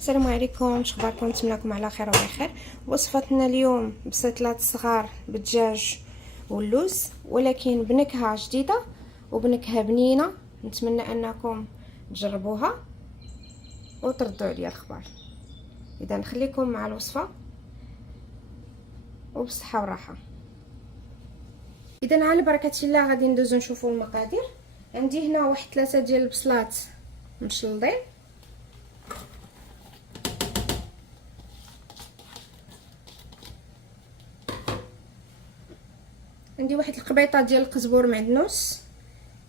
السلام عليكم، شخباركم؟ نتمنىكم على خير وبخير. وصفتنا اليوم بسلطات صغار بالدجاج واللوز، ولكن بنكهه جديده وبنكهه بنينه. نتمنى انكم تجربوها وتردوا عليا الخبر. اذا نخليكم مع الوصفه وبصحه وراحه. اذا على بركه الله غادي ندوزو نشوفوا المقادير. عندي هنا واحد 3 ديال البصلات مشلضين، عندي واحد القبيطه ديال القزبور معدنوس،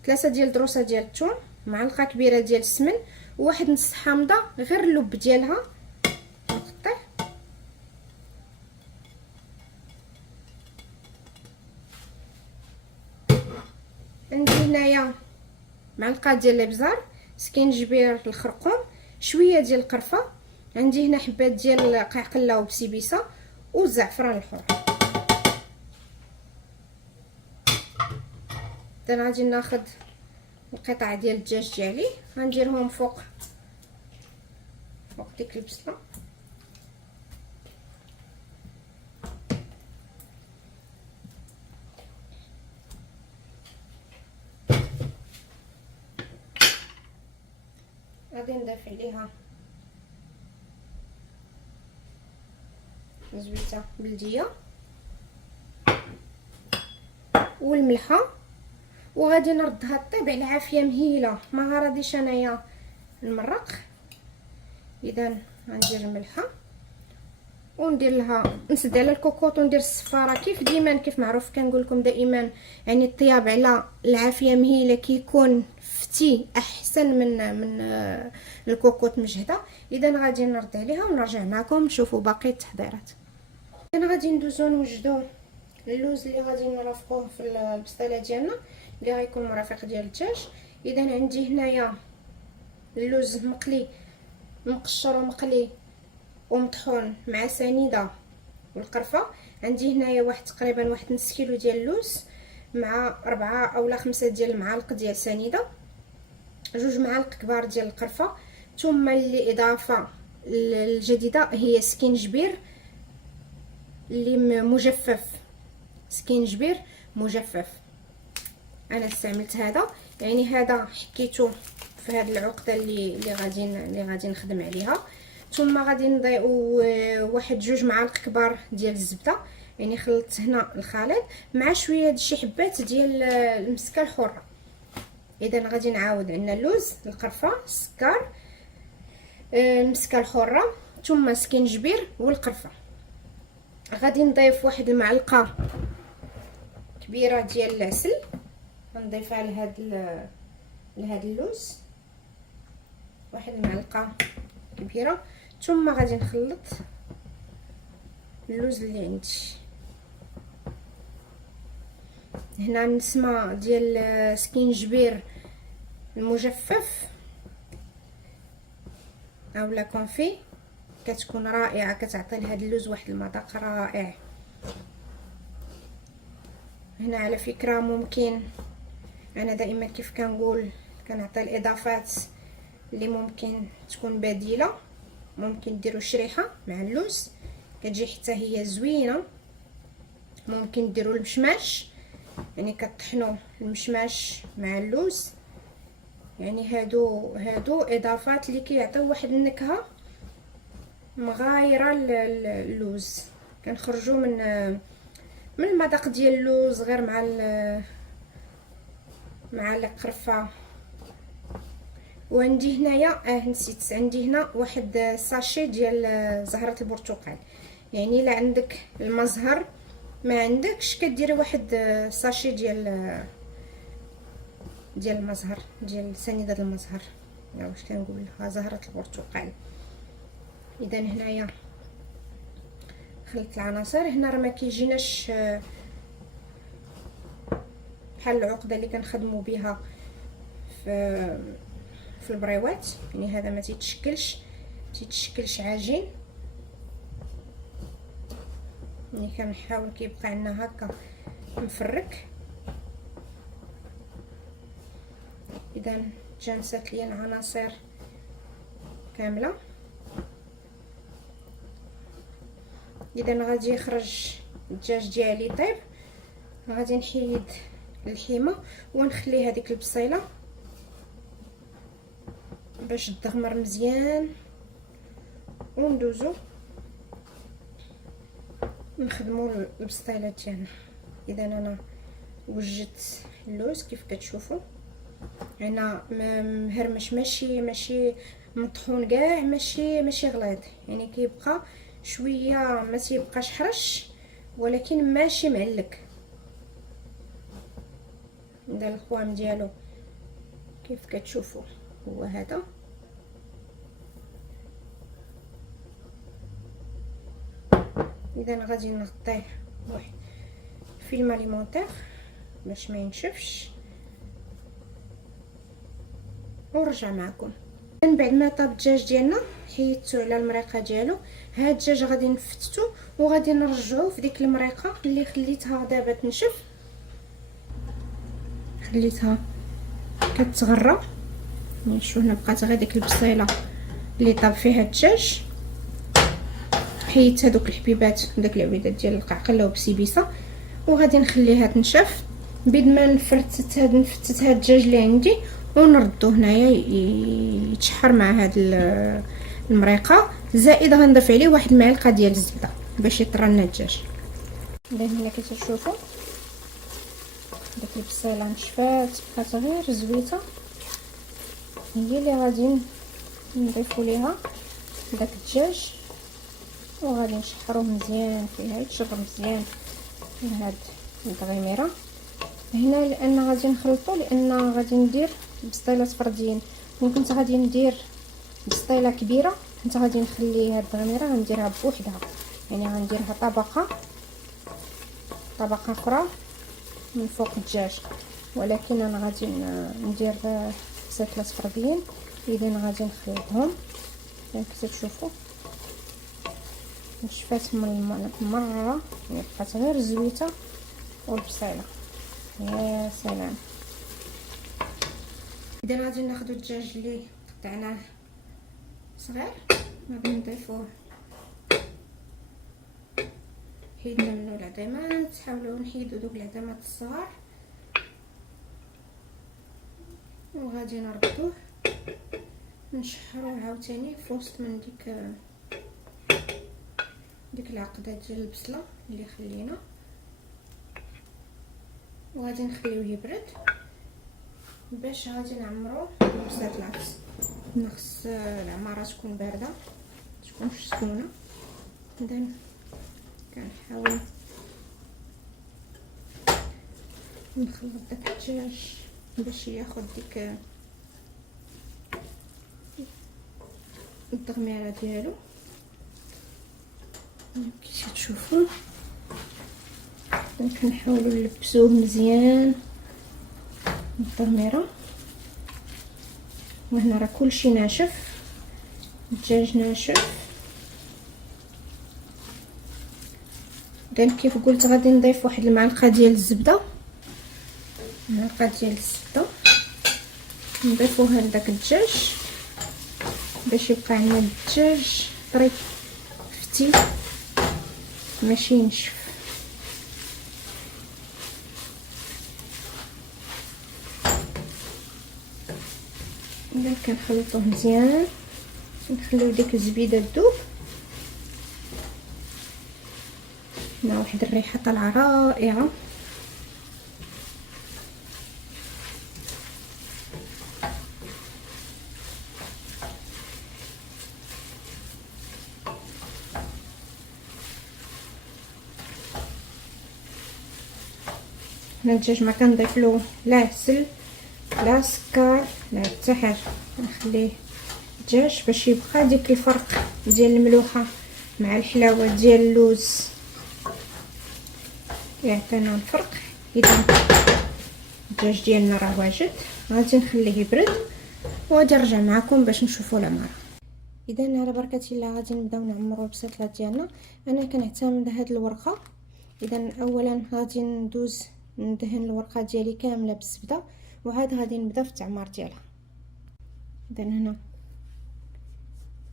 3 ديال دروسه ديال الثوم، معلقه كبيره ديال السمن، وواحد نص حامضه غير اللب ديالها نقطعه. عندي هنايا معلقه ديال الابزار، سكينجبير الخرقوم، شويه ديال القرفه، عندي هنا حبات ديال قعقله وبسيبيسه والزعفران الحر. انا غادي ناخذ القطع ديال الدجاج ديالي، غنديرهم فوق ديك البصله. غادي نضيف عليها زويته بلديه والملحه، وغادي نردها طيب على عافيه مهيله، ما غاديش انايا المرق. اذا غندير الملحه وندير لها نسد على الكوكوط وندير الصفاره كيف ديما، كيف معروف كنقول لكم دائما، يعني الطياب على العافيه مهيله كيكون فتي احسن من الكوكوط مجهده. اذا غادي نرد عليها ونرجع معكم نشوفوا باقي التحضيرات. انا غادي ندوزو نوجدوا اللوز اللي غادي نرافقوه في البسطيله ديالنا اللي غيكون مرافق ديال الدجاج. اذا عندي هنايا اللوز مقلي، مقشر ومقلي ومطحون مع سنيده والقرفه. عندي هنايا واحد تقريبا واحد نص كيلو ديال اللوز مع 4 أو 5 ديال المعالق ديال سنيده، 2 معالق كبار ديال القرفه. ثم اللي اضافه الجديده هي سكينجبير اللي مجفف، سكينجبير مجفف. انا استعملت هذا، يعني هذا حكيته في هذه العقده اللي غادي نخدم عليها. ثم غادي نضيف واحد 2 معالق كبار ديال الزبده، يعني خلطت هنا الخليط مع شويه شي حبات ديال المسكه الحره. اذا غادي نعاود، عندنا اللوز، القرفه، السكر، المسكه الحره، ثم سكينجبير والقرفه. غادي نضيف واحد المعلقه كبيره ديال العسل، غنضيفها لهاد اللوز، واحد المعلقه كبيره. ثم غادي نخلط اللوز اللي عندي هنا. النسمه ديال سكينجبير المجفف اولا كونفي كتكون رائعه، كتعطي لهاد اللوز واحد المذاق رائع. هنا على فكره ممكن، انا دائما كيف كنقول كنعطي الاضافات اللي ممكن تكون بديله. ممكن ديروا شريحه مع اللوز كتجي حتى هي زوينه. ممكن ديروا المشماش، يعني كطحنوا المشماش مع اللوز. يعني هادو اضافات اللي كيعطيو واحد النكهه مغايره اللوز. كنخرجوا من المذاق ديال اللوز غير مع القرفه. وعندي هنايا نسيت، عندي هنا واحد ساشي ديال زهره البرتقال. يعني الا عندك المزهر، ما عندكش كديري واحد ساشي ديال المزهر، ديال سنيده المزهر، واش كنقول لها زهره البرتقال. اذا هنايا خلط العناصر. هنا راه ما كيجيناش بحال العقده اللي كنخدموا بها في البريوات، يعني هذا ما تيتشكلش عجين. يعني كنحاول كيبقى عندنا هكا مفرك. اذا جانست لي العناصر كامله. اذا غادي يخرج الدجاج ديالي طيب. غادي نحيد الحيمه ونخلي هذيك البصيله باش تغمر مزيان، وندوزو نخدموا البسطيله ديالنا. اذا انا وجدت اللوز كيف كتشوفوا، انا مهرمش، ماشي مطحون كاع، ماشي غليظ، يعني كيبقى شويه، ما تيبقاش حرش ولكن ماشي معلك. دار القوام ديالو كيف كتشوفوا هو هذا. اذا غادي نغطيه بواحد فيلم اليمونتير باش ما ينشفش، ونرجع معكم. من بعد ما طاب الدجاج ديالنا حيدتو على المريقه ديالو. هاد الدجاج غادي نفتتو وغادي نرجعوه في ديك المريقه اللي خليتها دابا تنشف، خليتها كتغرى. شوفوا هنا بقات غير ديك البصيله اللي طاب فيها الدجاج. حيدت هذوك الحبيبات داك العبيدات ديال القعقله وبسيبيسه، وغادي نخليها تنشف. بيد ما نفتت هاد الدجاج اللي عندي ونردو هنايا يتشحر مع هاد المريقه. زائد غنضيف عليه واحد المعلقه ديال الزبده باش يطرى لنا الدجاج. هنا كتشوفوا داك البصيله نشفات، بقات غير زويته، هي اللي غادي نضيفوا ليها داك الدجاج وغادي نشحروه مزيان فيها يتشرب مزيان هاد الدغيميره هنا. لان غادي نخلطو، لان غادي ندير بسطيلات فرديين. كنت غادي ندير بسطيله كبيره، كنت غادي نخلي هاد الدغيميره غنديرها بوحدها، يعني غنديرها طبقه اخرى من فوق الدجاج، ولكن انا غادي ندير بسطيلات فرديين. اذا غادي نخلطهم كما كتشوفوا نشفات من مره، يعني بقات غير زويته والبصيله يا سلام. اذا غادي ناخذ الدجاج اللي قطعناه صغير، غادي نضيفوه، حيدنا منه العظيمات، حاولوا نحيدوا دوك العظيمات الصغار، وغادي نردوه نشحروه عاوتاني في وسط من ديك العقده ديال البصله اللي خلينا، وغادي نخليوه يبرد باش غادي نعمروه بزاف العدس. خص العماره تكون بارده، تكونش سخونه. اذا كنحاول نخلط داك الدجاج باش ياخذ ديك التغميره ديالو كي تشوفوا. كنحاولوا نلبسوه مزيان التغميره. وهنا راه كلشي ناشف، الدجاج ناشف. اذا كيف قلت غادي نضيف واحد المعلقه ديال الزبده، نضيفوها لداك الدجاج باش يبقى عندنا الدجاج طري فتي ماشي ينشف. اذا كنخلطوه مزيان، نخليو ديك الزبيده تذوب. هنا واحد الريحه طالعه رائعه. هنا الدجاج ما كنضيف له لا عسل لا سكر لا حتى حاجه، نخليه الدجاج باش يبقى ديك الفرق ديال الملوحه مع الحلاوه ديال اللوز يعطينا الفرق. اذا الدجاج ديالنا راه واجد، غادي نخليه يبرد وغادي نرجع معكم باش نشوفوا العماره. اذا على بركه الله غادي نبداو نعمروا البسيطلات ديالنا. انا كنعتمد هاد الورقه. اذا اولا غادي ندهن الورقه ديالي كامله بالزبده، وعاد غادي نبدا في التعمار ديالها. اذا هنا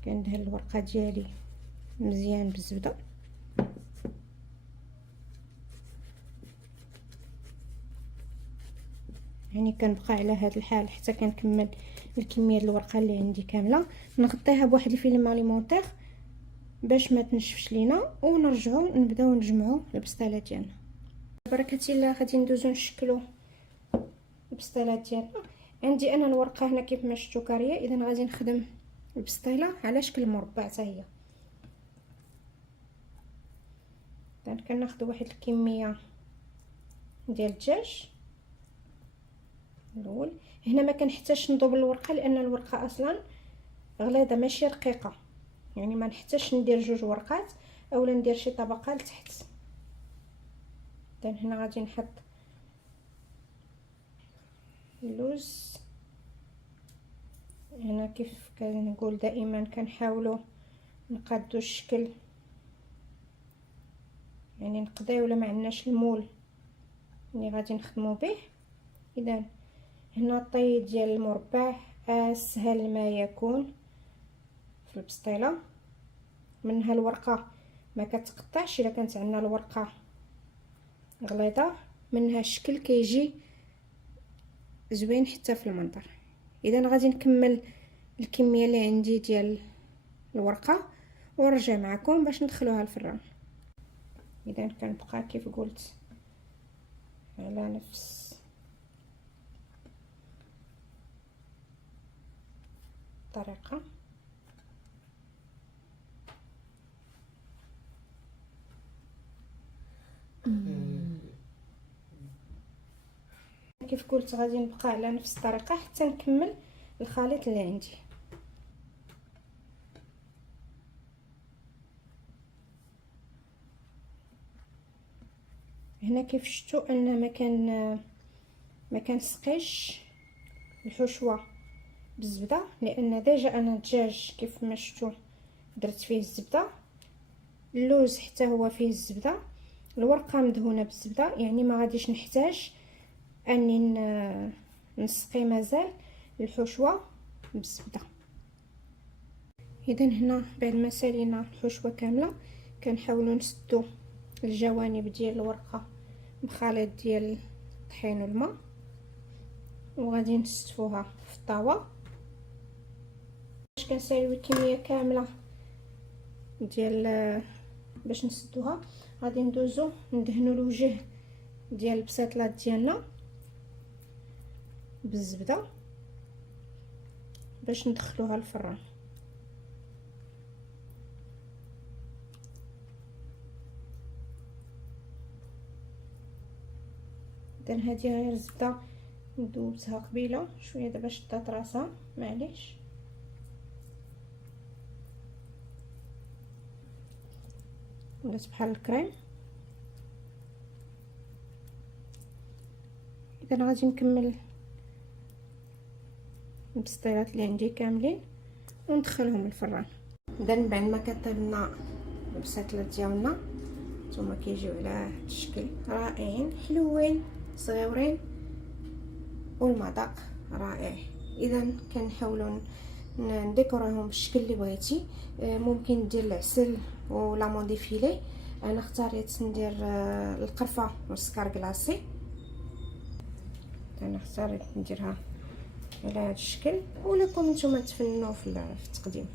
كندهن الورقه ديالي مزيان بالزبده، يعني كنبقى على هذا الحال حتى كنكمل الكميه ديال الورقه اللي عندي كامله. نغطيها بواحد الفيلم اليمونتير باش ما تنشفش لينا، ونرجعوا نبداو نجمعوا البسطيلات ديالنا. بركه الله غادي ندوزو نشكلوا البسطيلات ديالنا. عندي انا الورقه هنا كيف ما شفتوا كاريه، اذا غادي نخدم البسطيله على شكل مربع حتى هي. كناخذ واحد الكميه ديال الدجاج الاول. هنا ما كنحتاجش نضرب الورقه لان الورقه اصلا غليظه ماشي رقيقه، يعني ما نحتاجش ندير جوج ورقات اولا ندير شي طبقه لتحت. هنا غادي نحط اللوز. هنا كيف كنقول دائما كنحاولوا نقادو الشكل، يعني نقضيو ولا ما عندناش المول اللي غادي نخدمو به. اذا هنا الطي ديال المربع اسهل ما يكون في البسطيله، منها الورقه ما كتقطعش الا كانت عندنا الورقه غليظه، منها الشكل كيجي زوين حتى في المنظر. اذا غادي نكمل الكميه اللي عندي ديال الورقه ونرجع معكم باش ندخلوها الفران. اذا كنبقى كيف قلت على نفس الطريقه. كيف قلت غادي نبقى على نفس الطريقه حتى نكمل الخليط اللي عندي. هنا كيف شفتوا ان ما كنسقيش الحشوه بالزبده، لان ديجا انا الدجاج كيف ما شفتوا درت فيه الزبده، اللوز حتى هو فيه الزبده، الورقه مدهونه بالزبده، يعني ما غاديش نحتاج اني نسقي مازال الحشوه بالزبده. اذا هنا بعد ما سالينا الحشوه كامله كنحاولوا نسدوا الجوانب ديال الورقه بخليط ديال الطحين والماء، وغادي نستفوها في الطاوه. باش كنساليو الكميه كامله ديال باش نسدوها غادي ندوزو ندهنوا الوجه ديال البسيطلات ديالنا بالزبده باش ندخلوها الفران. اذا هذه غير الزبده ندوبتها قبيله شويه، دابا شدات راسها معليش. ولات بحال الكريم. اذا غادي نكمل البسطيلات اللي عندي كاملين وندخلهم الفران. اذا بعد ما كطيب لنا البسيطلات ديالنا نتوما كيجيو على هذا الشكل رائعين حلوين صغيورين والمذاق رائع. اذا كنحاولوا نديكوريهم بالشكل اللي بغيتي. ممكن دير العسل ولا موديفيلي، انا اختاريت ندير القرفه والسكر كلاصي. انا اختاريت نديرها على هذا الشكل، ولكم نتوما تفننوا في التقديم.